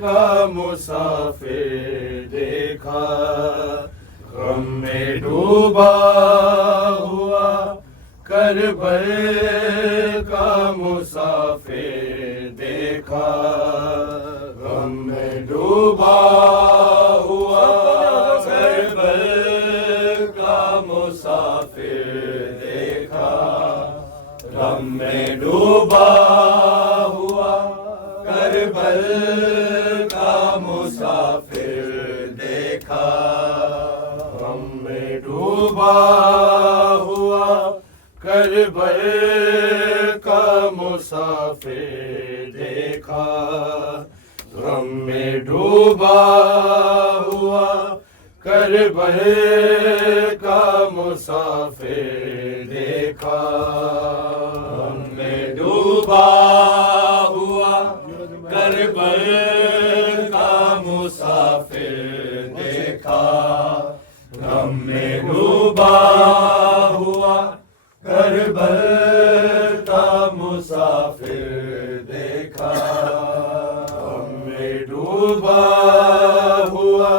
का मुसाफिर देखा, गम में डूबा हुआ करबल का मुसाफिर देखा, गम में डूबा हुआ करबल का मुसाफिर देखा, गम में डूबा हुआ करबल का मुसाफिर देखा, गम में डूबा हुआ करबल का मुसाफिर देखा, गम में डूबा हुआ करबल का मुसाफिर देखा, गम में डूबा हुआ करबल का मुसाफिर देखा, गम में डूबा हुआ करबल का मुसाफिर देखा, गम में डूबा हुआ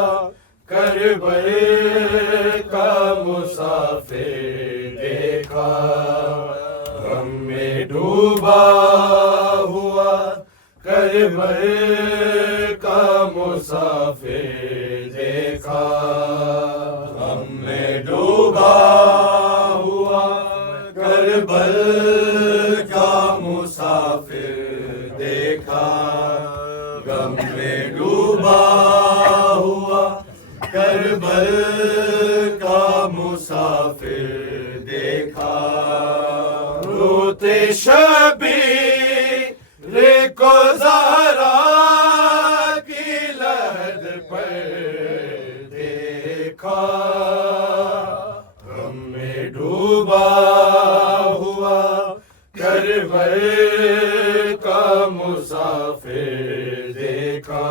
करबल का मुसाफिर देखा, गम में डूबा हुआ करबल का मुसाफिर देखा, गम में डूबा हुआ करबल का मुसाफिर देखा, गम में डूबा हुआ करबल का मुसाफिर देखा, रोते शबीर को ज़हरा की लहद पर देखा, गम में डूबा हुआ करबल का मुसाफिर देखा,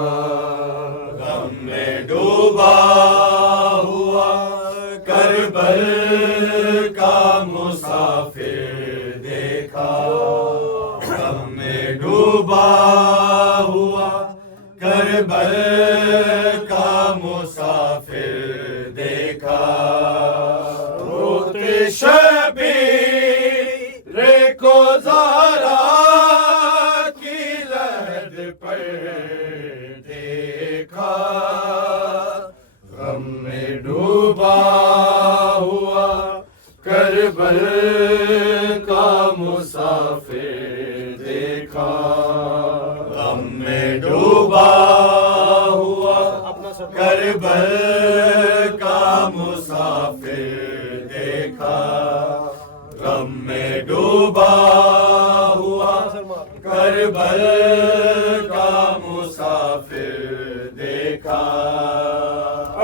गम में डूबा हुआ करबल का मुसाफिर देखा, गम में डूबा हुआ करबल का मुसाफिर देखा, रोते शबीर को ज़हरा की लहद पर देखा, गम में डूबा हुआ करबल का मुसाफिर देखा, गम में डूबा हुआ करबल का मुसाफिर देखा, गम में डूबा हुआ करबल का मुसाफिर देखा,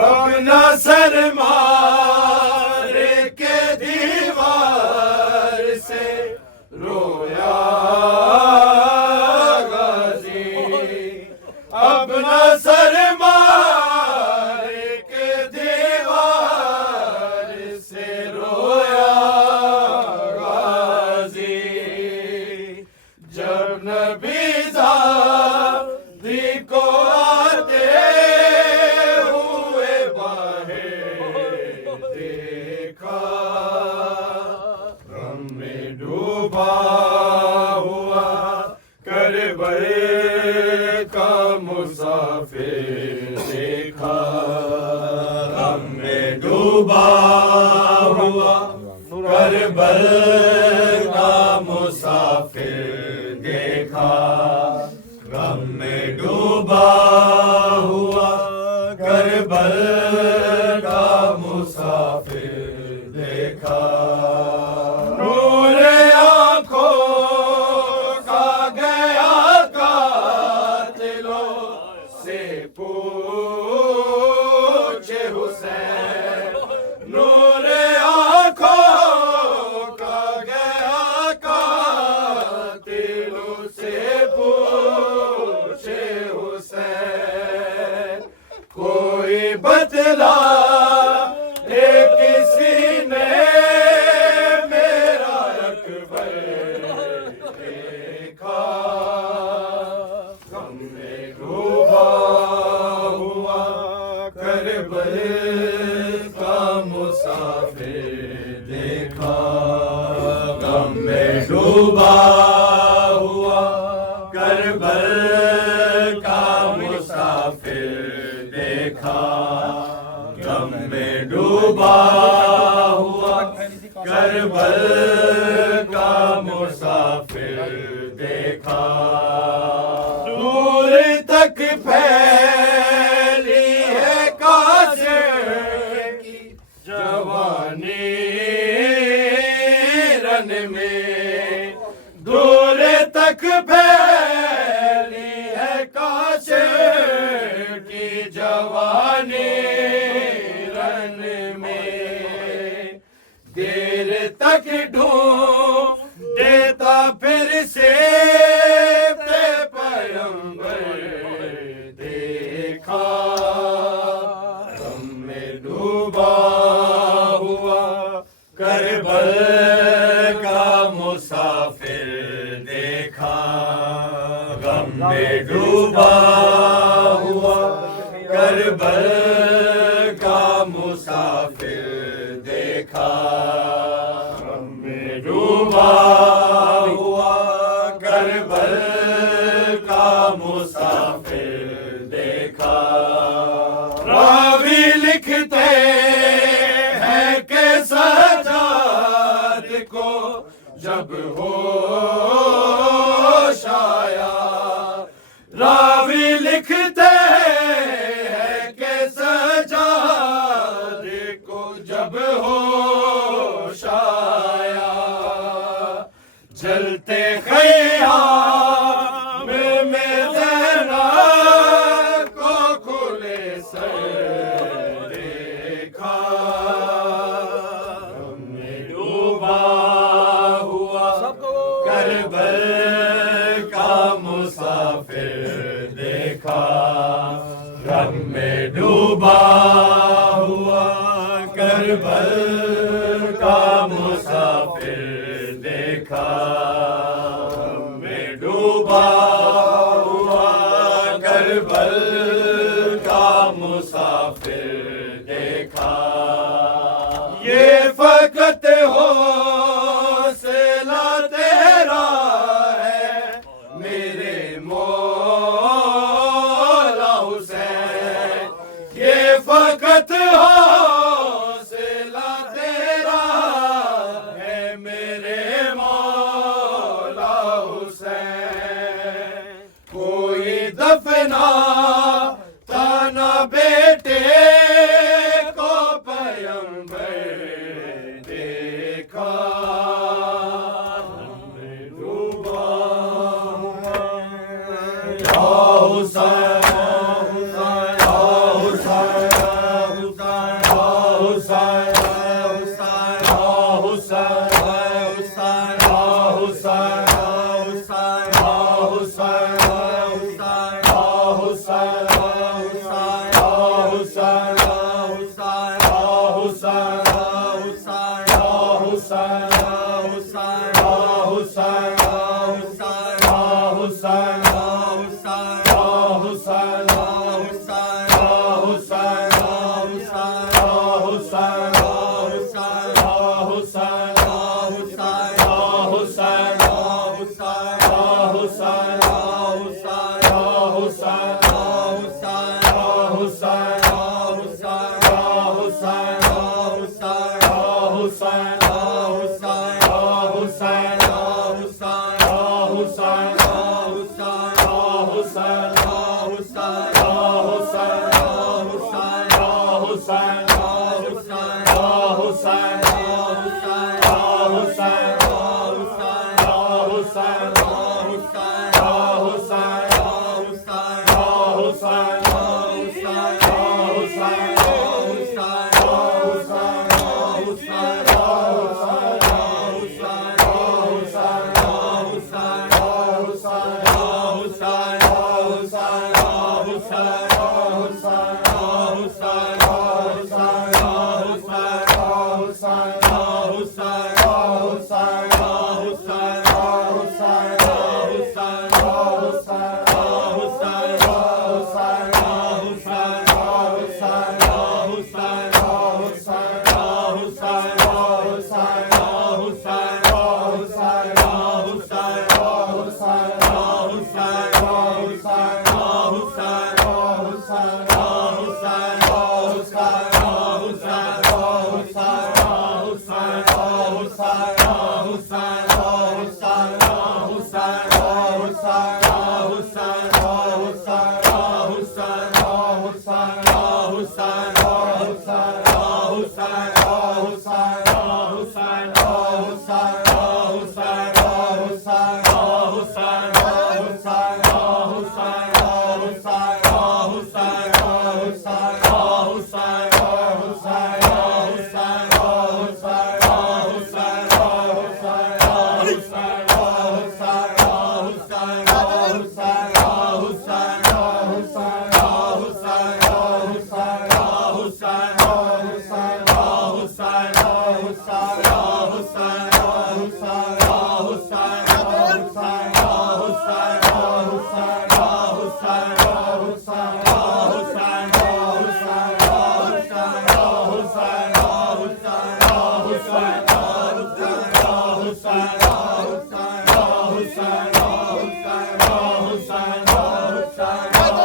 अपना सर मारे के दीवार से रोया गाजी, अपना सर मारे के दीवार से रोया गाजी, जब नबी ज़ादी को आते हुए बाहर देखा, गम में डूबा हुआ करबल का मुसाफिर देखा, गम में डूबा हुआ करबल का मुसाफिर देखा, गम में डूबा हुआ करबल का मुसाफिर देखा, नूरे आँखों का गया कातिलों से पूछे हुसैन, नूरे आँखों का गया कातिलों से पूछे हुसैन, कोई बतला किसी ने मेरा अकबर देखा, हमने डूबा हुआ करबल का मुसाफिर देखा, गम में डूबा हुआ करबल का मुसाफिर देखा, गम में डूबा हुआ करबल का मुसाफिर देखा। दूर तक फैली है कासिर की जवानी रन में, दूर तक फैली है कासिर की जवानी रन में। देर तक ढूंढता फिर से पैगंबर देखा, गम में डूबा हुआ करबल का मुसाफिर देखा, गम में डूबा हुआ करबल का मुसाफिर देखा, गम में डूबा हुआ करबल का मुसाफिर देखा। रावी लिखते हैं कि सजाद को जब होश आया, रावी लिखते हैं कि सजाद को जब होश आया, जलते खयाम में ज़हरा को खुले सर देखा, गम में डूबा हुआ करबल का मुसाफिर देखा, गम में डूबा हुआ करबल का मुसाफिर देखा, गम में डूबा हुआ करबल का मुसाफिर देखा। ये फकत हौसला तेरा है मेरे मौला हुसैन, ये फकत हौसला तेरा है मेरे मौला हुसैन। कोई दफना ताना बेटे को पैगंबर देखा, में डूबा या हुसैन, या हुसैन, या हुसैन, या हुसैन, या हुसैन,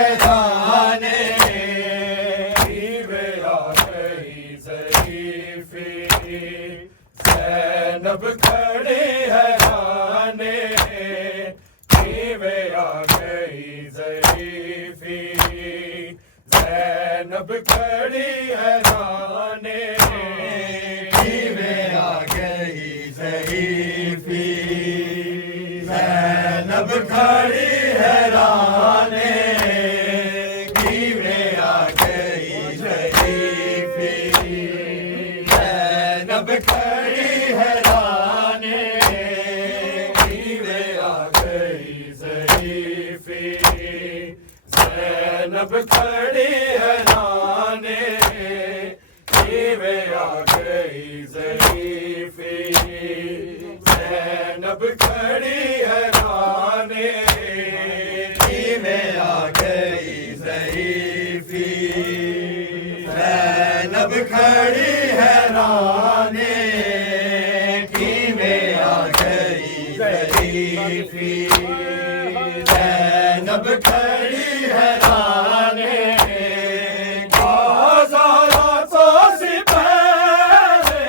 हैराने कीवे आ गई ज़रीफ़ी ज़ैनब खड़ी हैराने कीवे आ गई ज़रीफ़ी ज़ैनब खड़ी हैराने कीवे आ गई ज़रीफ़ी ज़ैनब खड़ी हैराने कीवे आ गई ज़रीफ़ी ज़ैनब खड़ी हैराने कीवे आ गई ज़रीफ़ी ज़ैनब खड़ी हैराने कीवे आ गई ज़रीफ़ी ज़ैनब खड़ी हैराने कीवे आ गई ज़रीफ़ी ज़ैनब खड़ी हैराने कीवे आ गई ज़रीफ़ी ज़ैनब खड़ी हैराने आज़ारा तो सिपहरे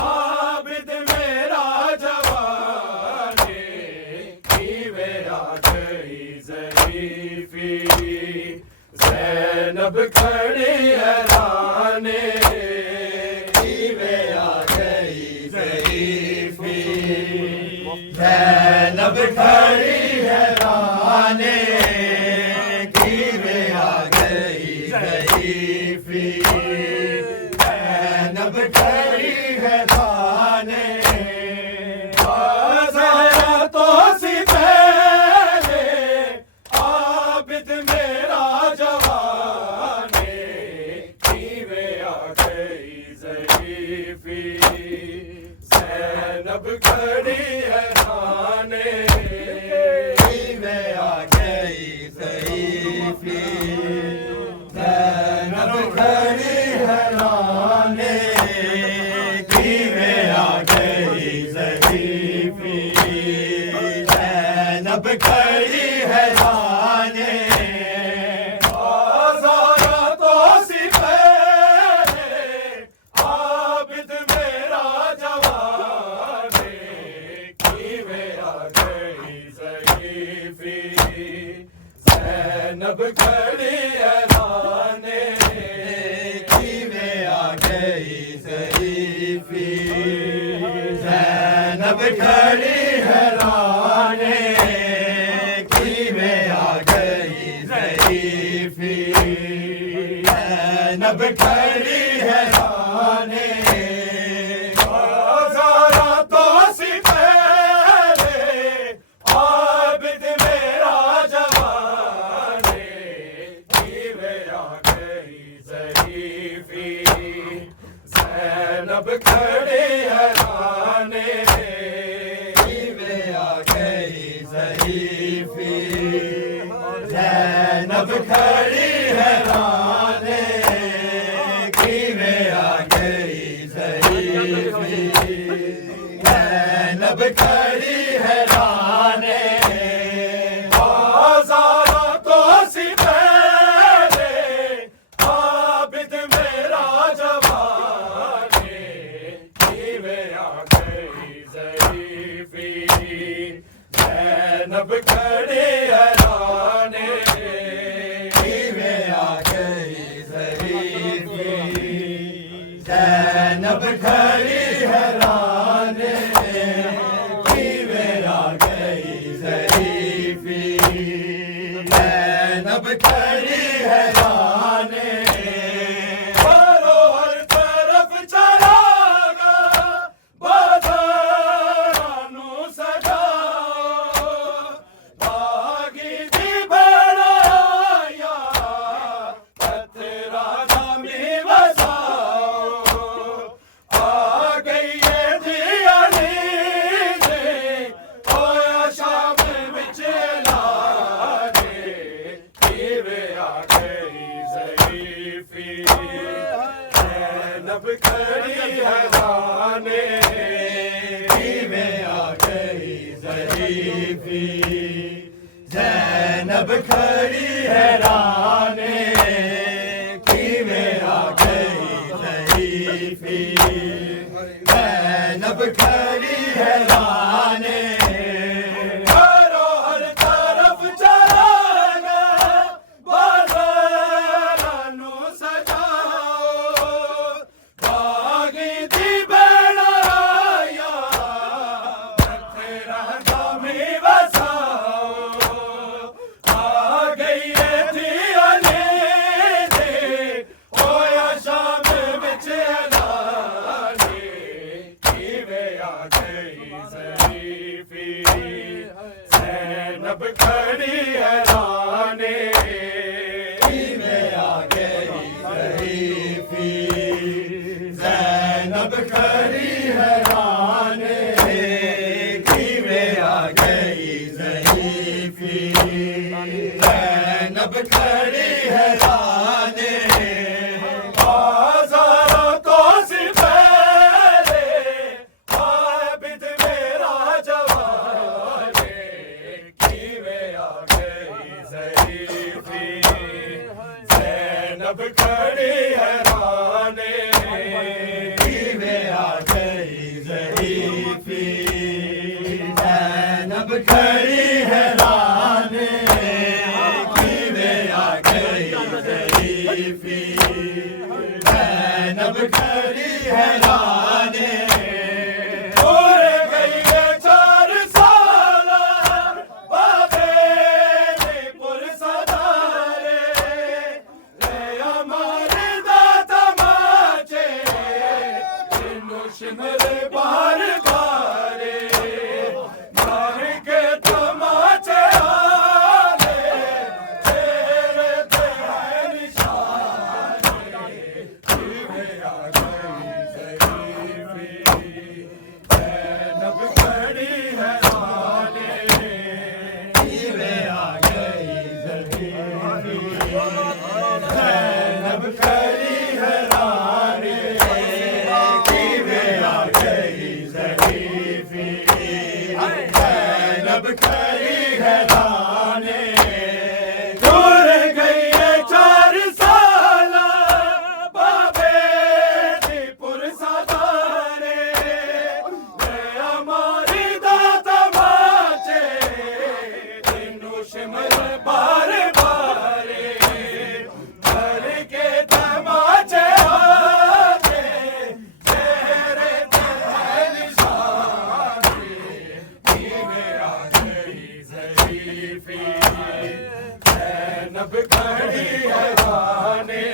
आबिद मेरा जवाने कीवे आ गई ज़रीफ़ी ज़ैनब खड़ी हैराने कीवे आ गई ज़रीफ़ी ज़ैनब खड़ी हैराने कीवे आ गई ज़रीफ़ी ज़ैनब खड़ी हैराने आज़ारा तो सिपहरे आबिद मेरा जवाने कीवे आ गई ज़रीफ़ी ज़ैनब खड़ी हैराने कीवे आ गई ज़रीफ़ी ज़ैनब खड़ी हैराने कीवे आ गई ज़रीफ़ी ज़ैनब खड़ी हैराने आज़ारा तो सिपहरे आबिद मेरा जवाने कीवे आ गई ज़रीफ़ी ज़ैनब खड़ी हैराने कीवे आ गई ज़रीफ़ी ज़ैनब खड़ी हैराने कीवे आ गई ज़रीफ़ी ज़ैनब खड़ी हैराने आज़ारा तो सिपहरे आबिद मेरा जवाने कीवे आ गई ज़रीफ़ी ज़ैनब खड़ी हैराने कीवे आ गई ज़रीफ़ी ज़ैनब खड़ी हैराने कीवे आ गई ज़रीफ़ी ज़ैनब खड़ी हैराने आज़ारा तो सिपहरे आबिद मेरा जवाने कीवे आ गई ज़रीफ़ी ज़ैनब खड़ी हैराने कीवे आ गई ज़रीफ़ी ज़ैनब खड़ी हैराने कीवे आ गई ज़रीफ़ी ज़ैनब खड़ी हैराने मारो हर तरफ चरागा बाज़ारानू सजाओ बागी दी बड़ाया पत्थरा दामी वसाओ आ गई है दियानी दे होया शाम विच लागे कीवे आ गई ज़रीफ़ी ज़ैनब खड़ी हैराने कीवे आ गई ज़रीफ़ी ज़ैनब खड़ी है ज़ैनब खड़ी है राने बाज़ारों तो से पहले आबिद मेरा जवाने कीवें आ गई ज़रीफ़ी ज़ैनब खड़ी है राने कीवें आ गई ज़रीफ़ी ज़ैनब खड़ी है राने कीवें आ गई ज़रीफ़ी ज़ैनब खड़ी है राने उड़ गई है 4 साल बाबे ने पुरसदारे ले हमारे दाता माचे शिमर बार बारे मार के तमाचे आले तेरे ते है निशाने कीवें आ गई ज़रीफ़ी ज़ैनब खड़ी है राने कीवें आ गई ज़रीफ़ी ज़ैनब खड़ी है राने कीवें आ गई ज़रीफ़ी ज़ैनब खड़ी है राने दूर गई है 4 साल बाबे दी पुरसदारे ले हमारी दाता माचे तीनों शिमर बार बारे भर के तमाचे आते तेरे ते है निशाने कीवें आ गई ज़रीफ़ी ज़ैनब खड़ी है राने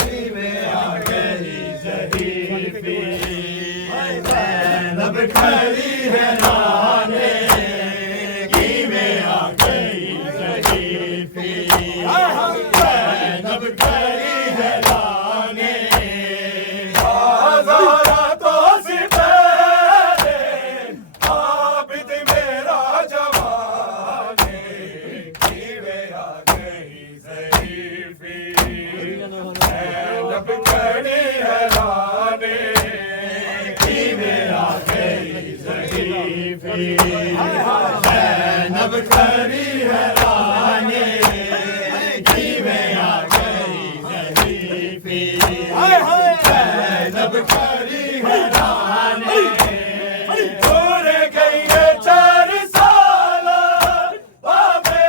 कीवें आ गई ज़रीफ़ी ज़ैनब खड़ी है राने कीवें आ गई ज़रीफ़ी ज़ैनब खड़ी है राने बाज़ारों तो से पहले आबिद मेरा जवाने कीवें आ गई ज़रीफ़ी ज़ैनब खड़ी है राने कीवें आ गई ज़रीफ़ी ज़ैनब खड़ी है राने कीवें आ गई ज़रीफ़ी ज़ैनब खड़ी है राने दूर गई है 4 साल बाबे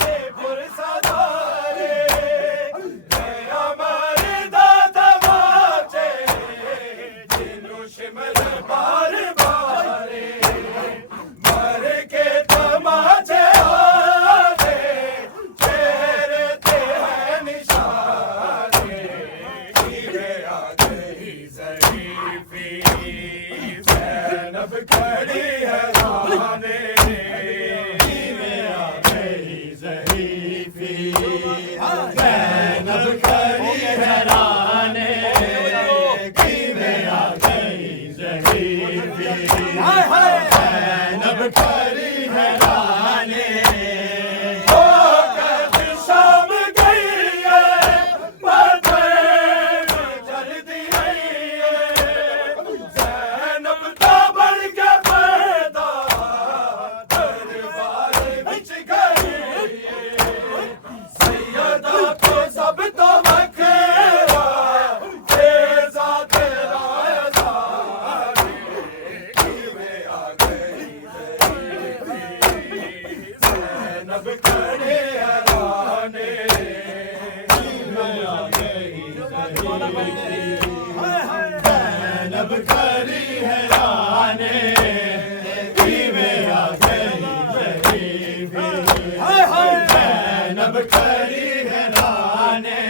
ने पुरसदारे ले हमारे दाता माचे तीनों शिमर बार बारे मर के तमाचे आते तेरे ते है निशाने कीवें आ गई ज़रीफ़ी ज़ैनब खड़ी है राने कीवें आ गई ज़रीफ़ी ज़ैनब खड़ी है राने कीवें आ गई ज़रीफ़ी ज़ैनब खड़ी है राने होकर शाम गई है बदर जल्दी आई है ज़ैनब तो बढ़ के पैदा दरबार बिछ गई है सैयदा को सब तो बखेरा तेज़ा तेरा ज़ारे कीवें आ गई ज़रीफ़ी ज़ैनब खड़ी है राने कीवें आ गई ज़रीफ़ी ज़ैनब खड़ी है राने कीवें आ गई ज़रीफ़ी ज़ैनब खड़ी है राने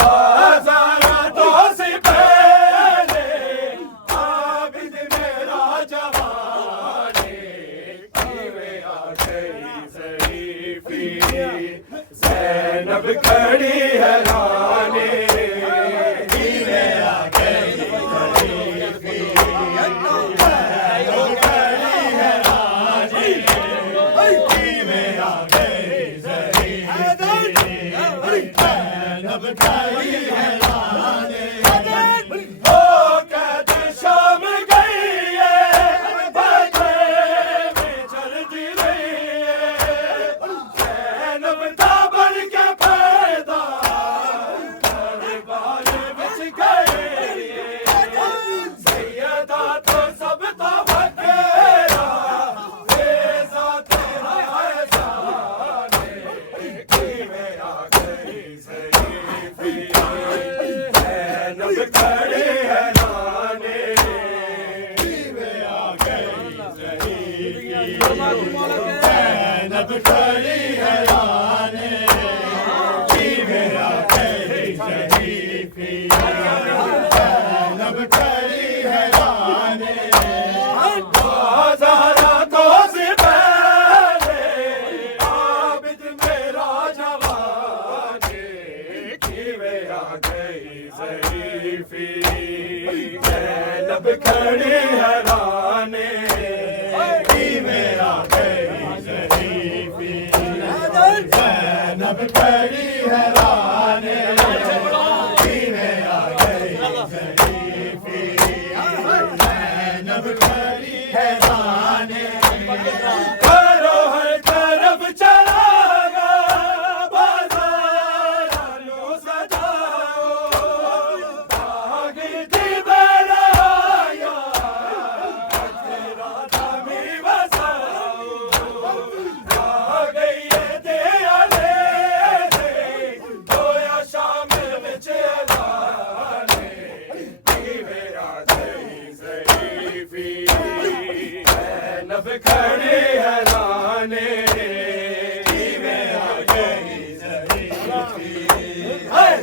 बाज़ारों तो से पहले आबिद मेरा जवाने कीवें आ गई ज़रीफ़ी ज़ैनब खड़ी है राने कीवें आ गई ज़रीफ़ी ज़ैनब खड़ी है राने कीवें आ गई ज़रीफ़ी ज़ैनब खड़ी है राने ओ कैद शाम गई है बदले में चलती रही है ज़ैनब ताबर के पैदा दरबार विच गए सैयदा तो सब तो वखेरा फेज़ा तेरा है जाने किवें आ गई ज़रीफ़ी ज़ैनब खड़ी है राने किवें आ गई ज़रीफ़ी ज़ैनब खड़ी है राने किवें आ गई ज़रीफ़ी ज़ैनब खड़ी है राने ज़हरा को से पहले आबिद मेरा जवाने किवें आ गई ज़रीफ़ी ज़ैनब खड़ी है राने किवें आ गई ज़रीफ़ी ज़ैनब खड़ी है राने किवें आ गई ज़रीफ़ी ज़ैनब खड़ी है राने करो हर तरफ चलागा बाज़ारानू सजाओ आगे दी बराया तेरा दामी बसाओ आ गई है दे आले दे दोया शामिल विच अलाने किवें आ गई ज़रीफ़ी ज़ैनब खड़ी है राने किवें आ गई ज़रीफ़ी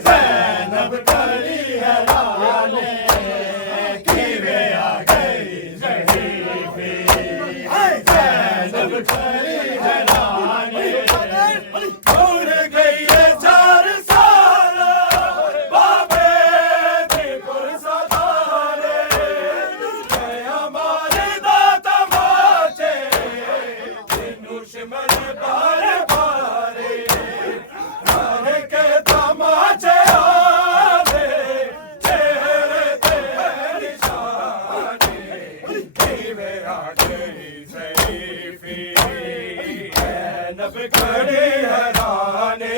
ज़ैनब खड़ी है राने किवें आ गई ज़रीफ़ी ज़ैनब खड़ी है राने उड़ गई है 4 साल बाबे दी पुरसदारे हमारे दाता माचे दुश्मन बारे बारे मारे के तमाचे आवे चेहरे ते निशाने किवें आ गई ज़रीफ़ी ज़ैनब खड़ी है राने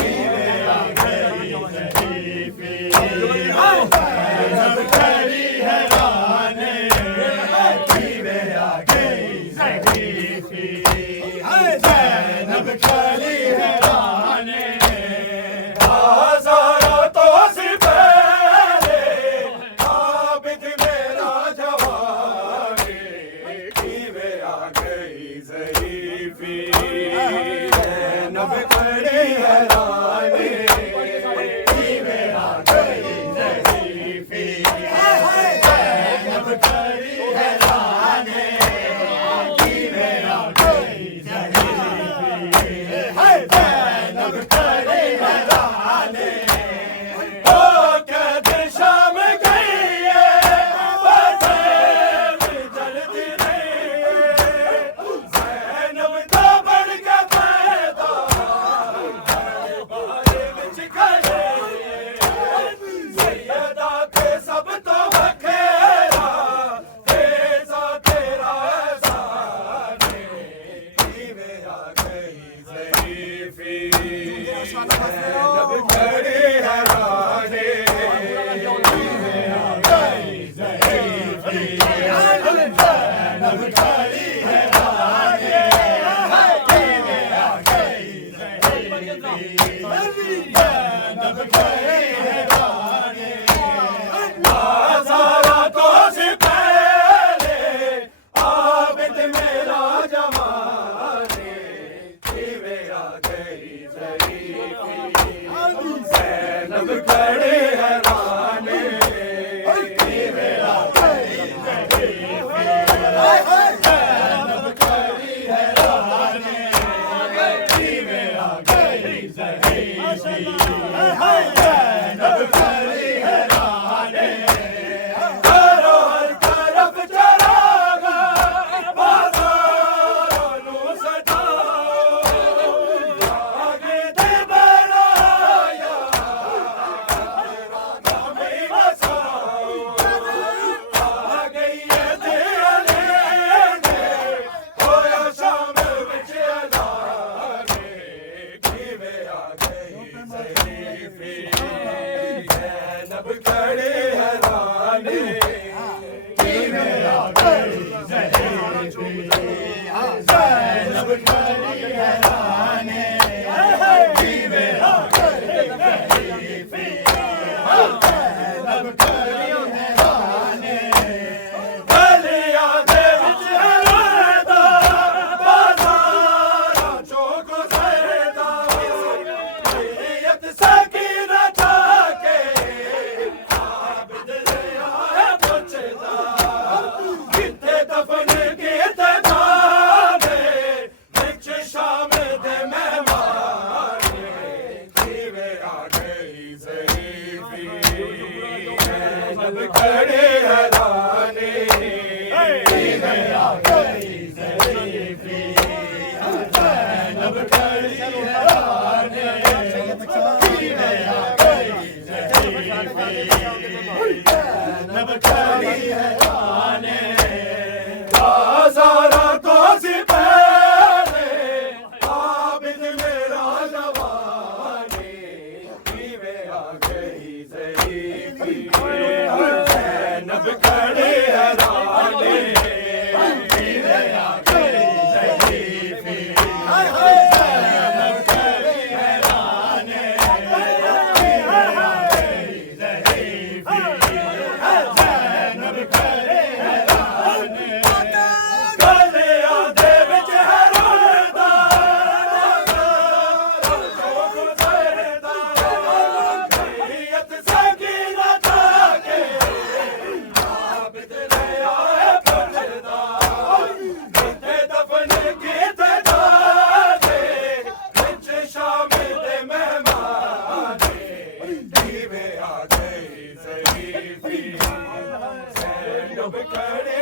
किवें आ गई ज़रीफ़ी ज़ैनब खड़ी है राने किवें आ गई ज़रीफ़ी ज़ैनब खड़ी है राने बाज़ारा तो से पहले आबिद मेरा जवाने किवें आ गई ज़रीफ़ी ज़ैनब खड़ी है राने किवें आ गई ज़रीफ़ी ज़ैनब खड़ी है राने किवें आ गई ज़रीफ़ी ज़ैनब खड़ी है राने ओ कैद शाम गई है बदले में चलती रही ज़ैनब ताबर के पैदा दरबार विच गए सैयदा ते सब तो वखेरा फेज़ा तेरा जाने किवें आ गई ज़रीफ़ी ज़ैनब खड़ी है राने किवें आ गई ज़रीफ़ी ज़ैनब खड़ी है राने किवें आ गई ज़रीफ़ी ज़ैनब खड़ी है राने बाज़ारा तो से पहले आबिद मेरा जवाने किवें आ गई ज़रीफ़ी ज़ैनब खड़ी है राने किवें आ गई ज़रीफ़ी ज़ैनब खड़ी है राने किवें आ गई ज़रीफ़ी ज़ैनब खड़ी है राने करो हर तरफ चलागा बाज़ारानू सजाओ आगे दे खड़ी हैराने जीवे आ गई ज़ैनब खड़ी हैराने हज़ारा को से पहले आबिद मेरा जवाने जीवे आ गई ज़रीफ़ी ज़ैनब खड़ी हैराने जीवे आ गई ज़रीफ़ी ज़ैनब खड़ी हैराने जीवे आ गई ज़रीफ़ी ज़ैनब खड़ी हैराने गलियां दे विच हैरानदा जो गुज़रदा शरीयत सकीना जाके आबिद ले आए पुछदा किथे दफन कीते जाके विच शामिल दे मेहमाने जीवे आ गई ज़रीफ़ी ज़ैनब खड़ी